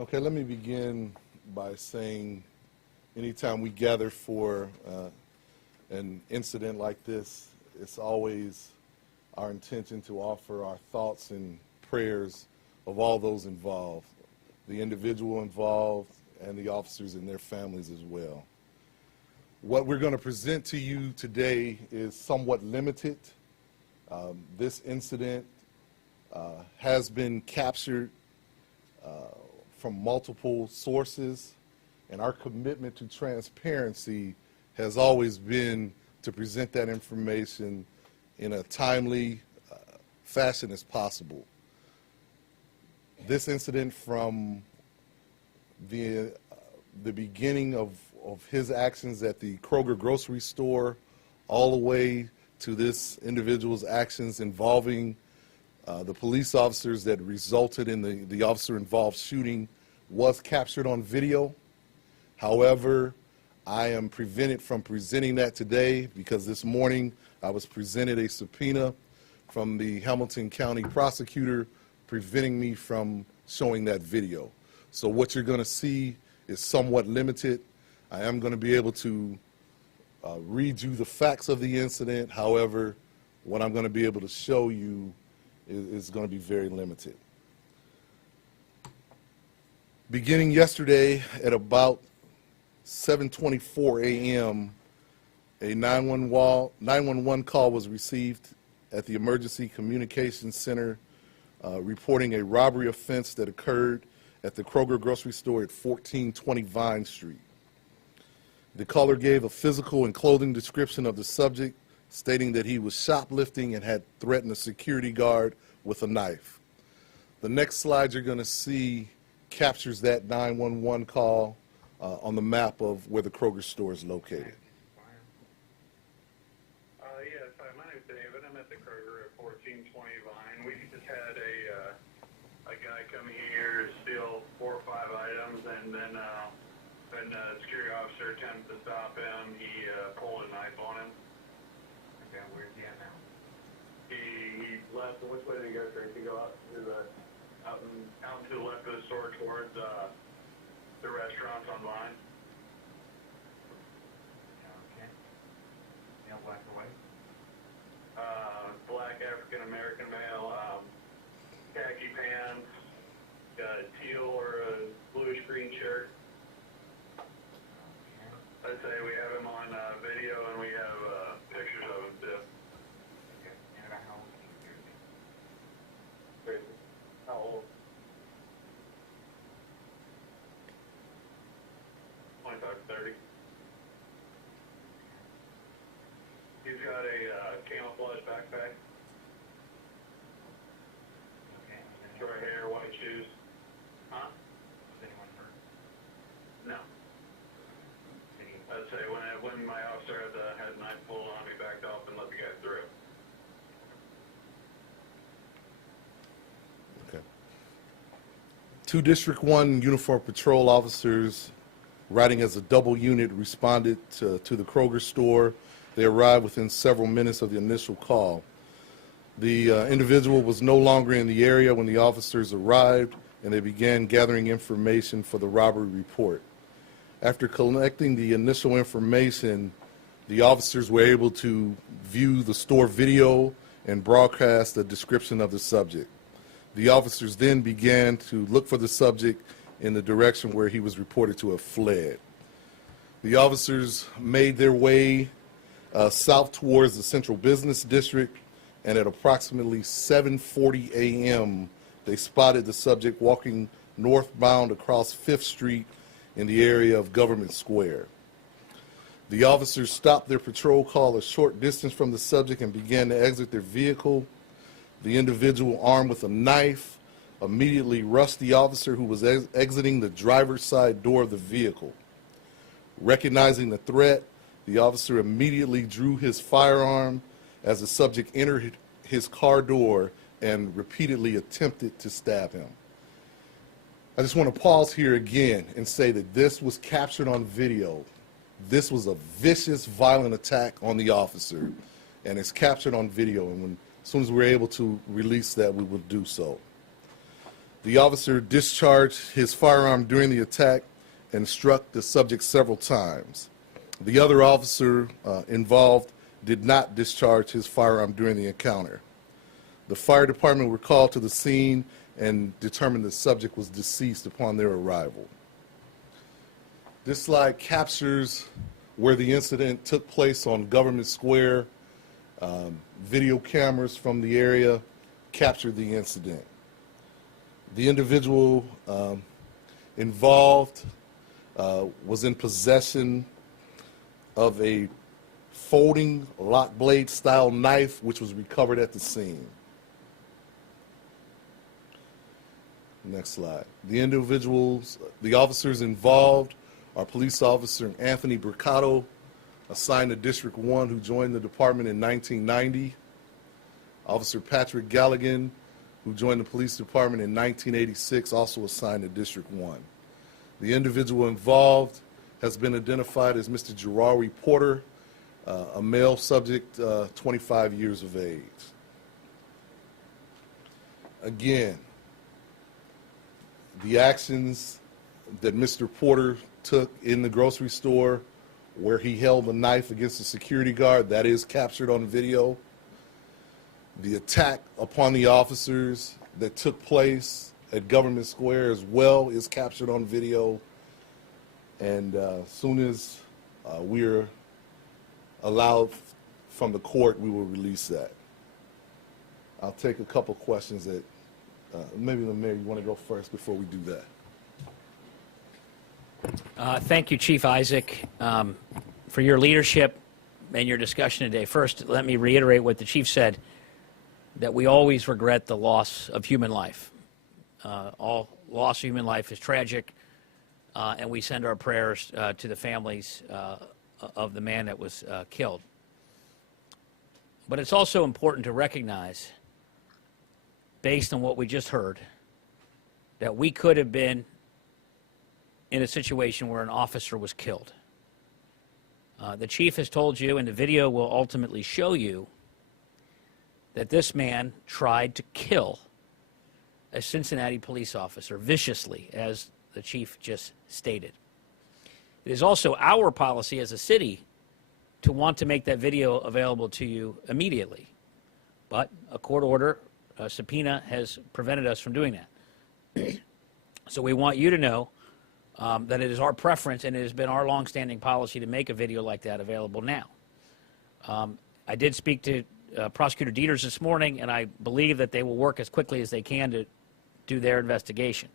Okay, let me begin by saying anytime we gather for an incident like this, it's always our intention to offer our thoughts and prayers of all those involved, the individual involved and the officers and their families as well. What we're going to present to you today is somewhat limited. This incident has been captured from multiple sources, and our commitment to transparency has always been to present that information in a timely fashion as possible. This incident, from the beginning of his actions at the Kroger grocery store all the way to this individual's actions involving the police officers that resulted in the officer-involved shooting, was captured on video. However, I am prevented from presenting that today because this morning I was presented a subpoena from the Hamilton County prosecutor preventing me from showing that video. So what you're going to see is somewhat limited. I am going to be able to read you the facts of the incident. However, what I'm going to be able to show you is going to be very limited. Beginning yesterday at about 7:24 a.m., a 911 call was received at the Emergency Communications Center reporting a robbery offense that occurred at the Kroger grocery store at 1420 Vine Street. The caller gave a physical and clothing description of the subject, stating that he was shoplifting and had threatened a security guard with a knife. The next slide you're going to see captures that 911 call on the map of where the Kroger store is located. Yes, hi, my name's David. I'm at the Kroger at 1420 Vine. We just had a guy come here to steal 4 or 5 items, and then when the security officer attempted to stop him, he pulled a knife on him. Okay, where's he at now? He left. Which way did he go, Tracy? He go out to the left of the store towards the restaurants on Vine. Okay. Male, black or white? Black African-American male, khaki pants, got a teal or a bluish green shirt. Okay. I'd say we have him on video, and we have pictures of him too. Okay. And about how old can you hear me? Tracy, how old? 25 to 30. He's got a camouflage backpack, Okay. short hair, white shoes. Huh? Was anyone hurt? No. Did he? I'd say when my officer had the knife pulled on me, backed off and let the guy through. Okay. 2 District 1 uniform patrol officers riding as a double unit responded to the Kroger store. They arrived within several minutes of the initial call. The individual was no longer in the area when the officers arrived, and they began gathering information for the robbery report. After collecting the initial information, the officers were able to view the store video and broadcast a description of the subject. The officers then began to look for the subject in the direction where he was reported to have fled. The officers made their way south towards the Central Business District, and at approximately 7:40 a.m., they spotted the subject walking northbound across 5th Street in the area of Government Square. The officers stopped their patrol call a short distance from the subject and began to exit their vehicle. The individual, armed with a knife, immediately rushed the officer who was exiting the driver's side door of the vehicle. Recognizing the threat, the officer immediately drew his firearm as the subject entered his car door and repeatedly attempted to stab him. I just want to pause here again and say that this was captured on video. This was a vicious, violent attack on the officer, and it's captured on video, and as soon as we're able to release that, we will do so. The officer discharged his firearm during the attack and struck the subject several times. The other officer involved did not discharge his firearm during the encounter. The fire department were called to the scene and determined the subject was deceased upon their arrival. This slide captures where the incident took place on Government Square. Video cameras from the area captured the incident. The individual involved was in possession of a folding lock blade style knife, which was recovered at the scene. Next slide. The officers involved are Police Officer Anthony Bricado, assigned to District 1, who joined the department in 1990. Officer Patrick Galligan, who joined the police department in 1986, also assigned to District 1. The individual involved has been identified as Mr. Gerari Porter, a male subject, 25 years of age. Again, the actions that Mr. Porter took in the grocery store where he held a knife against a security guard, that is captured on video. The attack upon the officers that took place at Government Square as well is captured on video. And as soon as we're allowed from the court, we will release that. I'll take a couple questions that maybe the mayor, you want to go first before we do that? Thank you, Chief Isaac, for your leadership and your discussion today. First, let me reiterate what the chief said, that we always regret the loss of human life. All loss of human life is tragic, and we send our prayers to the families of the man that was killed. But it's also important to recognize, based on what we just heard, that we could have been in a situation where an officer was killed. The chief has told you, and the video will ultimately show you, that this man tried to kill a Cincinnati police officer viciously, as the chief just stated. It is also our policy as a city to want to make that video available to you immediately. But a court order, a subpoena, has prevented us from doing that. So we want you to know that it is our preference, and it has been our longstanding policy, to make a video like that available now. I did speak to Prosecutor Dieters this morning, and I believe that they will work as quickly as they can to do their investigation.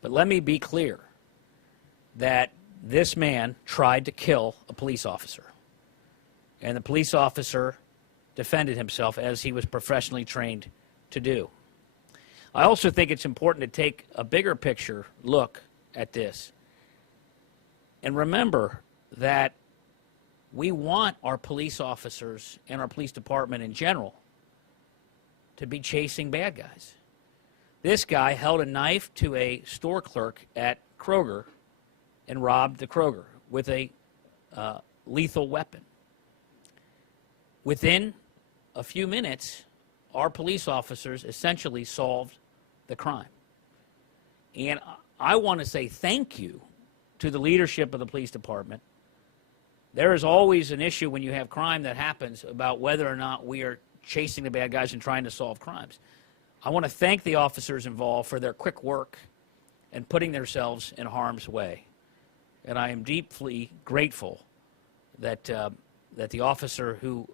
But let me be clear that this man tried to kill a police officer, and the police officer defended himself as he was professionally trained to do. I also think it's important to take a bigger picture look at this and remember that we want our police officers and our police department in general to be chasing bad guys. This guy held a knife to a store clerk at Kroger and robbed the Kroger with a lethal weapon. Within a few minutes, our police officers essentially solved the crime. And I want to say thank you to the leadership of the police department. There is always an issue when you have crime that happens about whether or not we are chasing the bad guys and trying to solve crimes. I want to thank the officers involved for their quick work and putting themselves in harm's way. And I am deeply grateful that that the officer who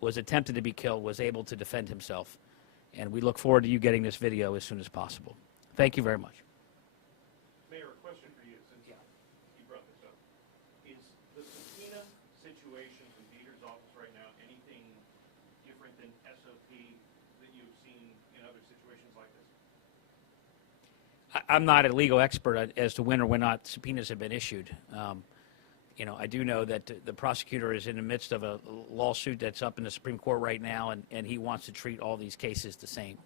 was attempted to be killed was able to defend himself. And we look forward to you getting this video as soon as possible. Thank you very much. Mayor, a question for you, since you brought this up. Is the subpoena situation from Dieter's office right now anything different than SOP that you've seen in other situations like this? I'm not a legal expert as to when or when not subpoenas have been issued. You know, I do know that the prosecutor is in the midst of a lawsuit that's up in the Supreme Court right now, and he wants to treat all these cases the same.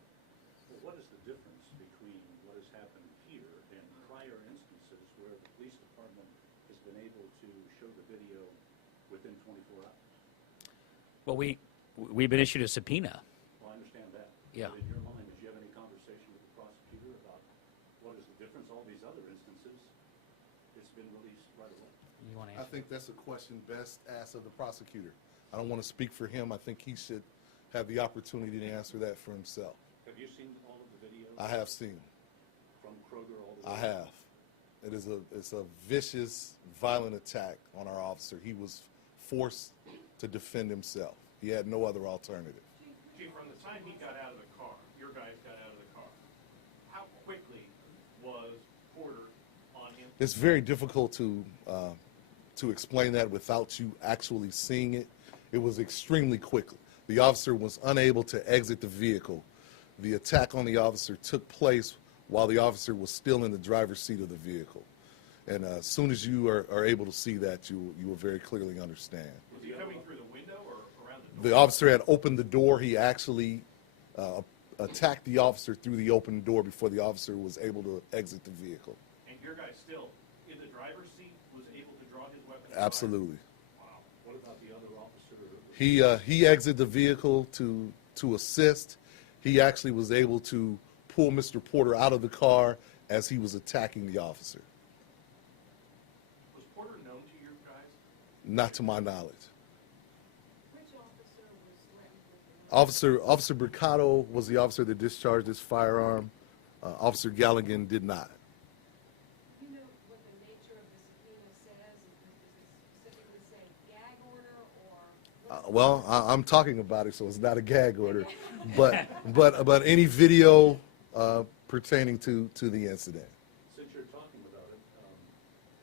Well, what is the difference between what has happened here and prior instances where the police department has been able to show the video within 24 hours? Well, we've been issued a subpoena. Well, I understand that. Yeah. But in your mind, did you have any conversation with the prosecutor about difference? All these other instances, it's been released right away. You want to I answer? think that's a question best asked of the prosecutor. I don't want to speak for him. I think he should have the opportunity to answer that for himself. Have you seen all of the videos? I have seen. From Kroger all the way? I have. It's a vicious, violent attack on our officer. He was forced to defend himself. He had no other alternative. Chief, from the time he got out of the car, your guys got out of the car, how quickly was Porter on him? It's very difficult to explain that without you actually seeing it. It was extremely quickly. The officer was unable to exit the vehicle. The attack on the officer took place while the officer was still in the driver's seat of the vehicle. And as soon as you are able to see that, you will very clearly understand. Was he coming through the window or around the door? The officer had opened the door. He actually attacked the officer through the open door before the officer was able to exit the vehicle. And your guy still, in the driver's seat, was able to draw his weapon? and Absolutely. fire? Wow. What about the other officer? He exited the vehicle to assist. He actually was able to pull Mr. Porter out of the car as he was attacking the officer. Was Porter known to you guys? Not to my knowledge. Which officer was threatened with the Officer Bricado was the officer that discharged his firearm. Officer Galligan did not. Do you know what the nature of the subpoena says? Does it specifically say gag order or? Well, I'm talking about it, so it's not a gag order, but any video pertaining to the incident. Since you're talking about it,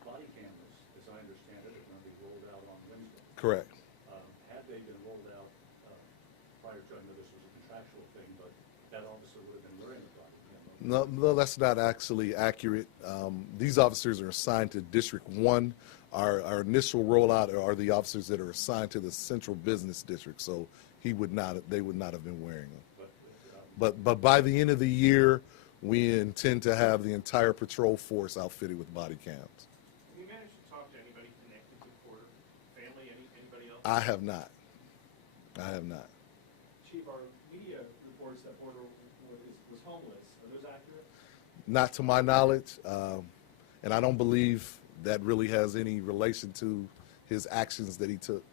body cameras, as I understand it, are going to be rolled out on Wednesday. Correct. Had they been rolled out prior to, I know this was a contractual thing, but that officer would have been wearing the body camera. No, that's not actually accurate. These officers are assigned to District 1. Our initial rollout are the officers that are assigned to the Central Business District, so they would not have been wearing them. But by the end of the year, we intend to have the entire patrol force outfitted with body cams. Have you managed to talk to anybody connected to Porter? Family, anybody else? I have not. Chief, our media reports that Porter was homeless. Are those accurate? Not to my knowledge, and I don't believe that really has any relation to his actions that he took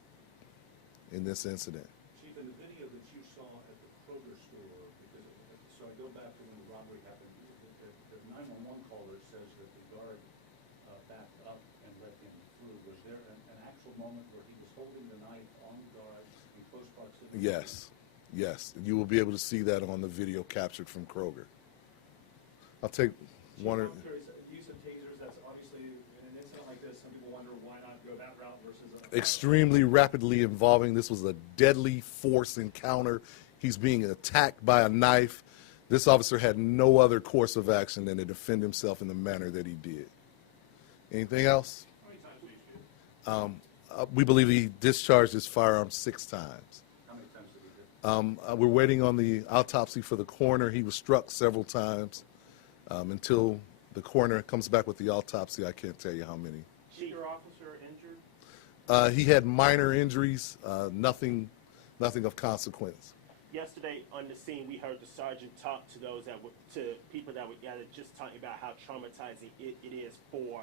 in this incident. Chief, in the video that you saw at the Kroger store, so I go back to when the robbery happened, the 911 caller says that the guard backed up and let him through. Was there an actual moment where he was holding the knife on the guard in close proximity? Yes. You will be able to see that on the video captured from Kroger. I'll take one or... I'm curious, use of tasers, that's obviously, in an incident like this, some people wonder why not go that route versus a... Extremely rapidly evolving. This was a deadly force encounter. He's being attacked by a knife. This officer had no other course of action than to defend himself in the manner that he did. Anything else? How many times did he shoot? We believe he discharged his firearm 6 times. How many times did he hit? We're waiting on the autopsy for the coroner. He was struck several times. Until the coroner comes back with the autopsy, I can't tell you how many. Was your officer injured? He had minor injuries, nothing of consequence. Yesterday on the scene, we heard the sergeant talk to those to people that were gathered, just talking about how traumatizing it is for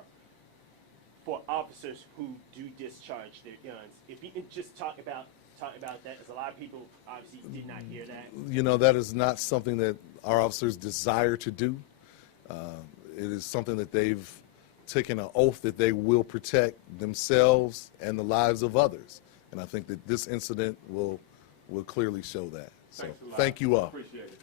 officers who do discharge their guns. If you can just talk about that, as a lot of people obviously did not hear that. You know, that is not something that our officers desire to do. It is something that they've taken an oath that they will protect themselves and the lives of others. And I think that this incident will clearly show that. So Thanks a lot. thank you all. Appreciate it.